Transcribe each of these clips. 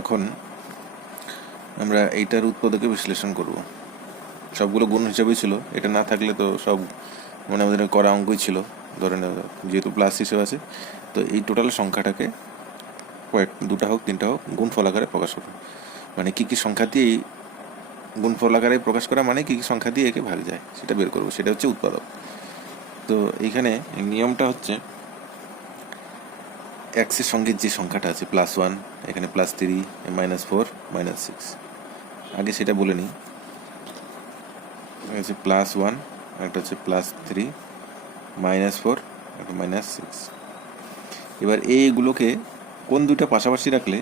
এখন আমরা এইটার উৎপাদকে বিশ্লেষণ করব। সবগুলো গুণ হিসাবেই ছিল, এটা না থাকলে তো সব মানে আমাদের করা অঙ্কই ছিল। ধরে যেহেতু প্লাস হিসেবে আছে, তো এই টোটাল সংখ্যাটাকে কয়েক, দুটা হোক, তিনটা হোক, গুণফল আকারে প্রকাশ করব। মানে কী কী সংখ্যা দিয়ে এই গুণফল আকারে প্রকাশ করা মানে কী কী সংখ্যা দিয়ে একে ভাগ যায়, সেটা বের করব, সেটা হচ্ছে উৎপাদক। তো এইখানে নিয়মটা হচ্ছে এক্সের সঙ্গে যে সংখ্যাটা আছে প্লাস ওয়ান এখানে plus three minus four minus six আগে সেটা বলে নিই। হচ্ছে প্লাস ওয়ান একটা হচ্ছে প্লাস থ্রি মাইনাস ফোর একটা মাইনাস সিক্স এবার এইগুলোকে কোন দুইটা পাশাপাশি রাখলে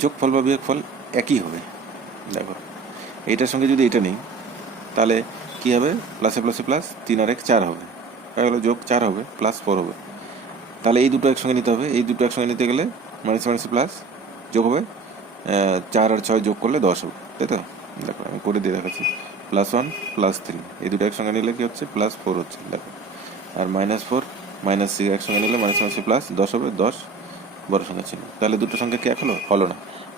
যোগফল বা বিয়োগফল একই হবে? দেখো, এইটার সঙ্গে যদি এটা নেই, তাহলে কি হবে? প্লাসে প্লাসে প্লাস তিন আর এক, চার হবে। তাহলে যোগ চার হবে প্লাস ফোর হবে। তাহলে এই দুটো একসঙ্গে নিতে হবে। এই দুটো একসঙ্গে নিতে গেলে মাইনাস মাইনাস প্লাস যোগ হবে চার আর ছয় যোগ করলে দশ হবে, তাই তো? দেখো, আমি করে দিয়ে দেখাচ্ছি। Plus one, plus three. এই দুটো একসঙ্গে নিলে কী হচ্ছে? প্লাস ফোর হচ্ছে, দেখো। আর মাইনাস ফোর, মাইনাস সিক্স একসঙ্গে নিলে মাইনাস মাইনাস প্লাস দশ হবে, দশ বড় সংখ্যা ছিল তাহলে দুটো সংখ্যা কি এক হলো? হলো না।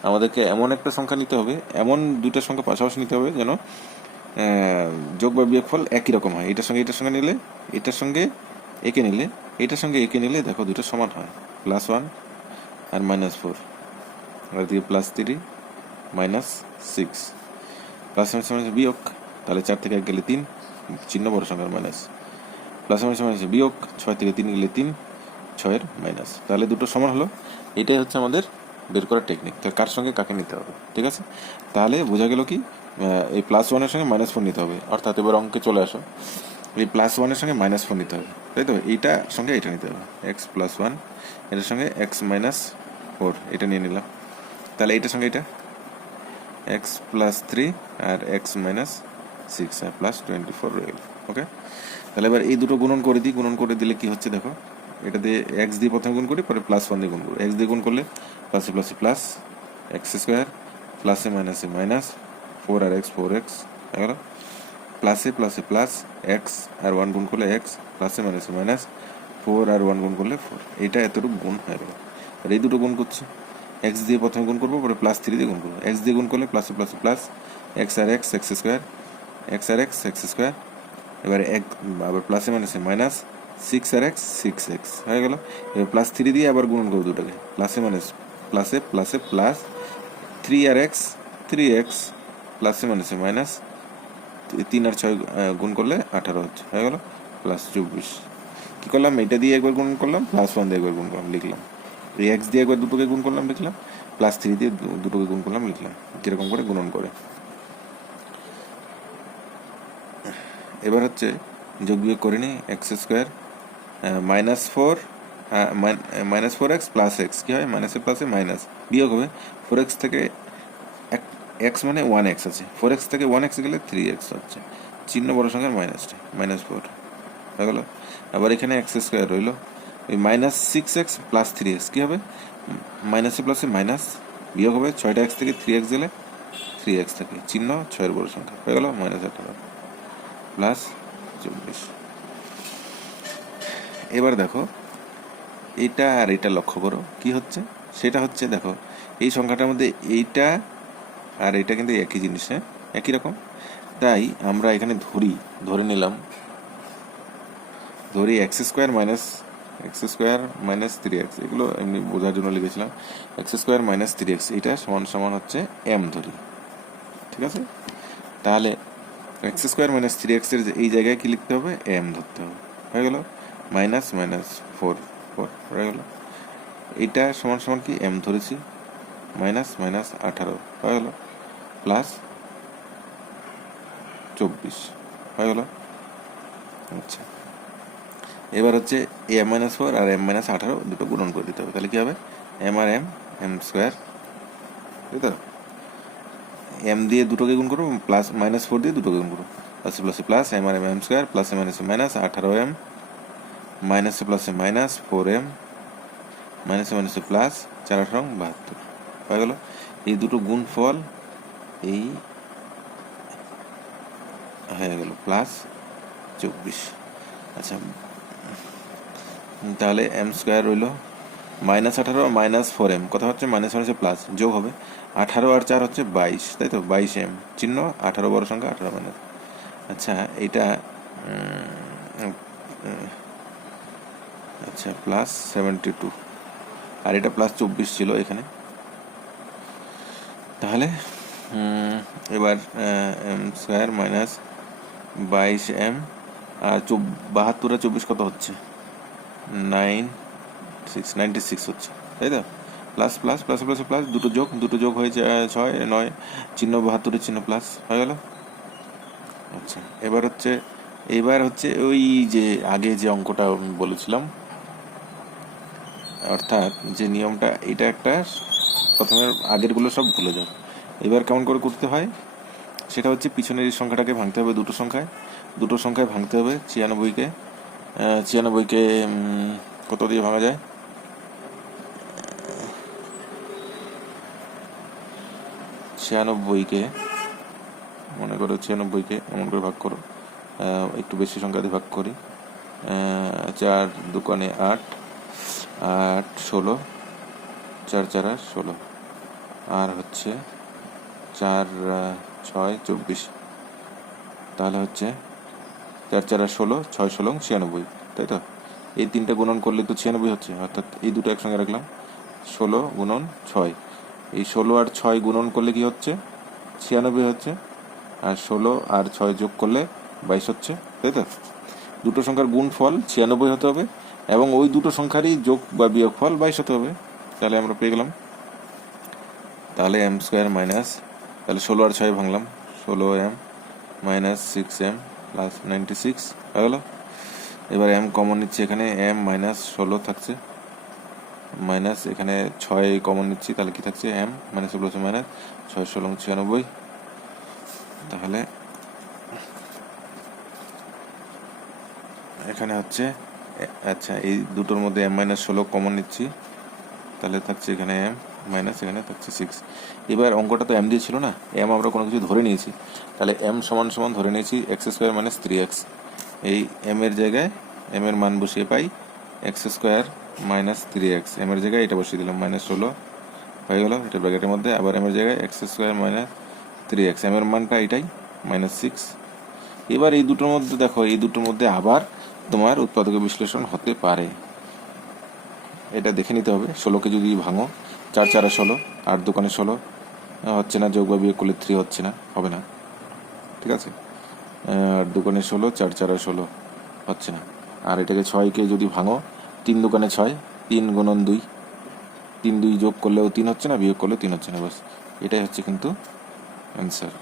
আমাদেরকে এমন একটা সংখ্যা নিতে হবে, এমন দুটো সংখ্যা পাশাপাশি নিতে হবে যেন যোগ বা বিয়োগফল একই রকম হয়। এটার সঙ্গে এটার সঙ্গে নিলে, এটার সঙ্গে একে নিলে, এটার সঙ্গে একে নিলে দেখো দুটো সমান হয়। প্লাস ওয়ান আর মাইনাস ফোর আর দিয়ে plus three minus six plus minus minus বিয়োগ, তাহলে চার থেকে এক গেলে তিন, চিহ্ন বড় সংখ্যার মাইনাস প্লাস মাইনাস মাইনাস বিয়োগ, ছয় থেকে তিন গেলে তিন, ছয়ের মাইনাস তাহলে দুটো সমান হলো। এটাই হচ্ছে আমাদের বের করার টেকনিক তো কার সঙ্গে কাকে নিতে হবে? ঠিক আছে? তাহলে বোঝা গেল কি এই প্লাস ওয়ানের সঙ্গে মাইনাস ফোর নিতে হবে। অর্থাৎ এবার অঙ্কে চলে আসো। এই প্লাস ওয়ানের সঙ্গে মাইনাস ফোর নিতে হবে। তাই তো? এইটা সঙ্গে এটা নিতে হবে। এক্স প্লাস ওয়ান এটার সঙ্গে এক্স মাইনাস ফোর এটা নিয়ে নিলাম। তাহলে এইটার সঙ্গে এটা এক্স প্লাস থ্রি আর এক্স মাইনাস সিক্স আর প্লাস টোয়েন্টি ফোর রয়ে গেল। ওকে তাহলে এবার এই দুটো গুণন করে দিই। গুণন করে দিলে কি হচ্ছে দেখো? এটা দিয়ে এক্স দিয়ে প্রথমে গুণ করি, পরে প্লাস ওয়ান দিয়ে গুণ করি। এক্স দিয়ে গুণ করলে প্লাসে প্লাসে প্লাস এক্স স্কোয়ার প্লাসে মাইনাসে মাইনাস ফোর আর এক্স ফোর এক্স প্লাসে প্লাসে প্লাস এক্স আর ওয়ান গুণ করলে এক্স প্লাসে মাইনাসে মাইনাস ফোর আর ওয়ান গুণ করলে ফোর এটা এতটুকু গুণ হয়ে গেল। আর এই দুটো গুণ করছি। এক্স দিয়ে প্রথমে গুণ করব, পরে প্লাস থ্রি দিয়ে গুণ করব। এক্স দিয়ে গুণ করলে প্লাসে প্লাসে প্লাস এক্স আর এক্স এক্স স্কোয়ার এক্স আর এক্স এক্স স্কোয়ার এবারে এক আবার প্লাসে মাইনাসে মাইনাস সিক্স আর এক্স সিক্স এক্স হয়ে গেল। এবার প্লাস থ্রি দিয়ে আবার গুণন করব দুটোকে। প্লাসে মাইনাস প্লাসে প্লাসে প্লাস থ্রি আর এক্স থ্রি এক্স প্লাসে মাইনাসে মাইনাস তিন আর ছয় গুণ করলে আঠারো হচ্ছে। হয়ে গেল? প্লাস চব্বিশ। কী করলাম? এটা দিয়ে একবার গুণ করলাম প্লাস ওয়ান দিয়ে একবার গুণ করলাম, লিখলাম। এক্স দিয়ে একবার দুটোকে গুণ করলাম, লিখলাম। প্লাস থ্রি দিয়ে দুটোকে গুণ করলাম, লিখলাম। যেরকম করে গুণন করে। এবার হচ্ছে যোগ বিয়োগ করে নিই x square minus four minus four x plus x কী হয়? মাইনাসে প্লাসে মাইনাস বিয়োগ হবে। ফোর এক্স থেকে এক্স মানে ওয়ান এক্স আছে। ফোর এক্স থেকে ওয়ান এক্স গেলে থ্রি এক্স হচ্ছে। চিহ্ন বড় সংখ্যার মাইনাসটা মাইনাস ফোর হয়ে গেল? আবার এখানে এক্স স্কোয়ার রইল। ওই minus six x plus three x কী হবে? মাইনাসে প্লাসে মাইনাস বিয়োগ হবে ছয়টা এক্স থেকে থ্রি এক্স গেলে থ্রি এক্স থাকে। চিহ্ন ছয়ের বড় সংখ্যা। হয়ে গেল? মাইনাস আঠারো প্লাস চব্বিশ। এবার দেখো, এটা আর এটা লক্ষ্য করো। কি হচ্ছে? সেটা হচ্ছে, দেখো, এই সংখ্যাটার মধ্যে এইটা আর এটা কিন্তু একই জিনিস হ্যাঁ? একই রকম? তাই আমরা এখানে ধরি, ধরে নিলাম। ধরি x square minus x square minus three x এগুলো এমনি বোঝার জন্য লিখেছিলাম। X square minus three x এটা সমান সমান হচ্ছে এম ধরি। ঠিক আছে? তাহলে এক্স স্কোয়ার মাইনাস থ্রি এক্সের এই জায়গায় কি লিখতে হবে? এম ধরতে হবে। হয়ে গেল? মাইনাস মাইনাস ফোর ফোর হয়ে গেল? এইটা সমান সমান কি? এম ধরেছি। মাইনাস মাইনাস আঠারো, হয়ে গেল? প্লাস চব্বিশ। হয়ে গেল? আচ্ছা। এবার হচ্ছে এম মাইনাস ফোর আর এম মাইনাস আঠারো দুটো গুণন করে দিতে হবে। তাহলে কি হবে? এম আর এম এম স্কোয়ার। তাই তো এম দিয়ে দুটোকে গুণ করব, প্লাস মাইনাস ফোর দিয়ে দুটোকে গুণ করব। প্লাসে প্লাসে প্লাস, এম আর এম এম স্কোয়ার, প্লাসে মাইনাসে মাইনাস, আঠারো এম। মাইনাসে প্লাসে মাইনাস, ফোর এম। মাইনাসে মাইনাসে প্লাস, চার আঠারো বাহাত্তর। হয়ে গেল? এই দুটো গুণ ফল এই হয়ে গেল প্লাস চব্বিশ। আচ্ছা তাহলে এম স্কোয়ার রইল মাইনাস আঠারো আর মাইনাস ফোর এম কথা হচ্ছে মাইনাস হচ্ছে প্লাস যোগ হবে। আঠারো আর চার হচ্ছে বাইশ, তাই তো? বাইশ এম চিহ্ন, আঠারো বড় সংখ্যা, আঠারো মাইনাস আচ্ছা এটা আচ্ছা প্লাস সেভেন্টি টু আর এটা প্লাস চব্বিশ ছিল এখানে। তাহলে এবার এম স্কোয়ার মাইনাস বাইশ এম আর বাহাত্তর চব্বিশ কত হচ্ছে? নাইন সিক্স নাইনটি সিক্স হচ্ছে তাই তো? Plus plus plus plus plus দুটো যোগ দুটো যোগ আহ, ছয় নয় চিহ্ন বাহাত্তরের চিহ্ন প্লাস হয়ে গেল? আচ্ছা এবার হচ্ছে এবার হচ্ছে ওই যে আগে যে অঙ্কটা বলেছিলাম অর্থাৎ যে নিয়মটা এটা একটা প্রথমে আগেরগুলো সব ভুলে যাও। এবার কেমন করে করতে হয়? সেটা হচ্ছে পিছনের এই সংখ্যাটাকে ভাঙতে হবে দুটো সংখ্যায়। দুটো সংখ্যায় ভাঙতে হবে ছিয়ানব্বইকে। ছিয়ানব্বইকে কত দিয়ে ভাঙা যায়? ছিয়ানব্বইকে, মনে করো ছিয়ানব্বইকে এমন করে ভাগ করো। একটু বেশি সংখ্যা দিয়ে ভাগ করি। চার দোকানে আট আট ষোলো, চার চার আর ষোলো। আর হচ্ছে চার ছয়, চব্বিশ। তাহলে হচ্ছে চার চার আর ষোলো, ছয়, ষোলো, ছিয়ানব্বই। তাই তো? এই তিনটা গুণন করলে তো ছিয়ানব্বই হচ্ছে। অর্থাৎ এই দুটো একসঙ্গে রাখলাম। ষোলো গুণন ছয়। এই ষোলো আর ছয় গুণন করলে কি হচ্ছে? ছিয়ানব্বই হচ্ছে। আর ষোলো আর ছয় যোগ করলে বাইশ হচ্ছে। তাই তো? দুটো সংখ্যার গুণ ফল ছিয়ানব্বই হতে হবে এবং ওই দুটো সংখ্যারই যোগ বা বিয়োগ ফল বাইশ হতে হবে। তাহলে আমরা পেয়ে গেলাম। তাহলে এম স্কোয়ার মাইনাস তাহলে ষোলো আর ছয় ভাঙলাম। ষোলো M minus six M plus ninety six হয়ে গেল। এবার এম কমন নিচ্ছি এখানে। এম মাইনাস ষোলো থাকছে। মাইনাস এখানে ছয় কমন নিচ্ছি, তাহলে কি থাকছে? এম মাইনাস ষোলো মাইনাস ছয় ষোলো ছিয়ানব্বই। তাহলে এখানে হচ্ছে আচ্ছা এই দুটোর মধ্যে এম মাইনাস ষোলো কমন নিচ্ছি। তাহলে থাকছে এখানে এম মাইনাস এখানে থাকছে সিক্স এবার অঙ্কটা তো এম দিয়ে ছিল না এম আমরা কোনো কিছু ধরে নিয়েছি। তাহলে এম সমান সমান ধরে নিয়েছি X square minus three X এই এম এর জায়গায় এম এর মান বসিয়ে পাই X square minus three X M এর জায়গায় এটা বসিয়ে দিলাম মাইনাস ষোলো। হয়ে গেল, এটা ব্র্যাকেটের মধ্যে। আবার এম এর জায়গায় X square minus three X M এর মানটা এটাই মাইনাস সিক্স এবার এই দুটোর মধ্যে দেখো, এই দুটোর মধ্যে আবার তোমার উৎপাদকের বিশ্লেষণ হতে পারে। এটা দেখে নিতে হবে, ষোলোকে যদি ভাঙো চার চারে ষোলো, আর দোকানে ষোলো হচ্ছে না, যোগ বা বিয়োগ করলে থ্রি হচ্ছে না, হবে না, ঠিক আছে? আর দোকানে ষোলো, চার চারে ষোলো হচ্ছে না। আর এটাকে ছয়কে যদি ভাঙো, তিন দোকানে ছয়, তিন গুণন দুই, তিন দুই যোগ করলেও তিন হচ্ছে না, বিয়োগ করলেও তিন হচ্ছে না বাস এটাই হচ্ছে কিন্তু অ্যান্সার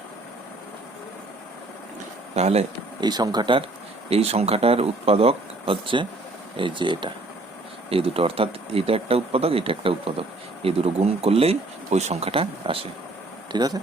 তাহলে এই সংখ্যাটার এই সংখ্যাটার উৎপাদক হচ্ছে এই যে এটা। এই দুটো, অর্থাৎ এটা একটা উৎপাদক এটা একটা উৎপাদক। এই দুটো গুণ করলেই ওই সংখ্যাটা আসে। ঠিক আছে?